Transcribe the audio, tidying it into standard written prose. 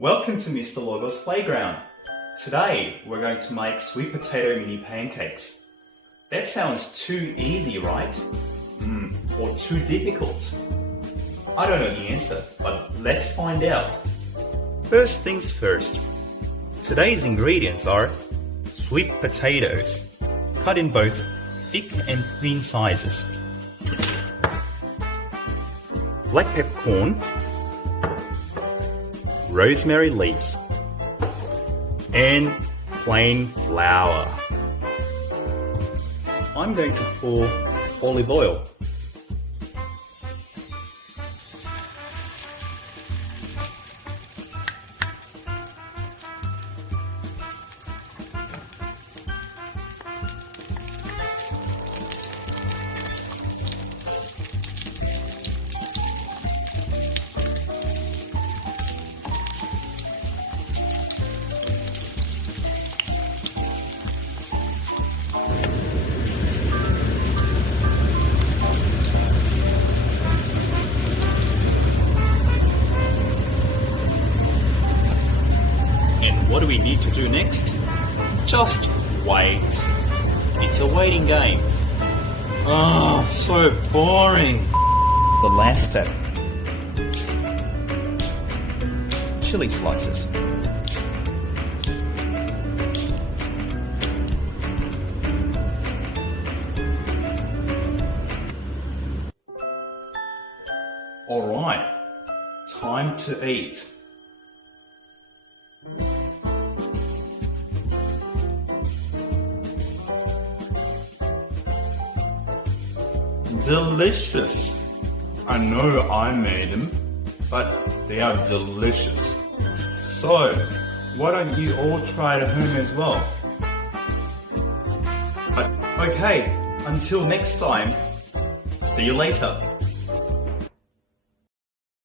Welcome to Mr Law-Boh's playground. Today we're going to make sweet potato mini pancakes. That sounds too easy, right? Or too difficult? I don't know the answer, but let's find out. First things first. Today's ingredients are sweet potatoes, cut in both thick and thin sizes, black peppercorns, rosemary leaves, and plain flour. I'm going to pour olive oil. What do we need to do next? Just wait. It's a waiting game. Oh, so boring. The last step. Chili slices. Alright, time to eat. Delicious. I know I made them, but they are delicious. So, why don't you all try it at home as well? But, okay, until next time, see you later.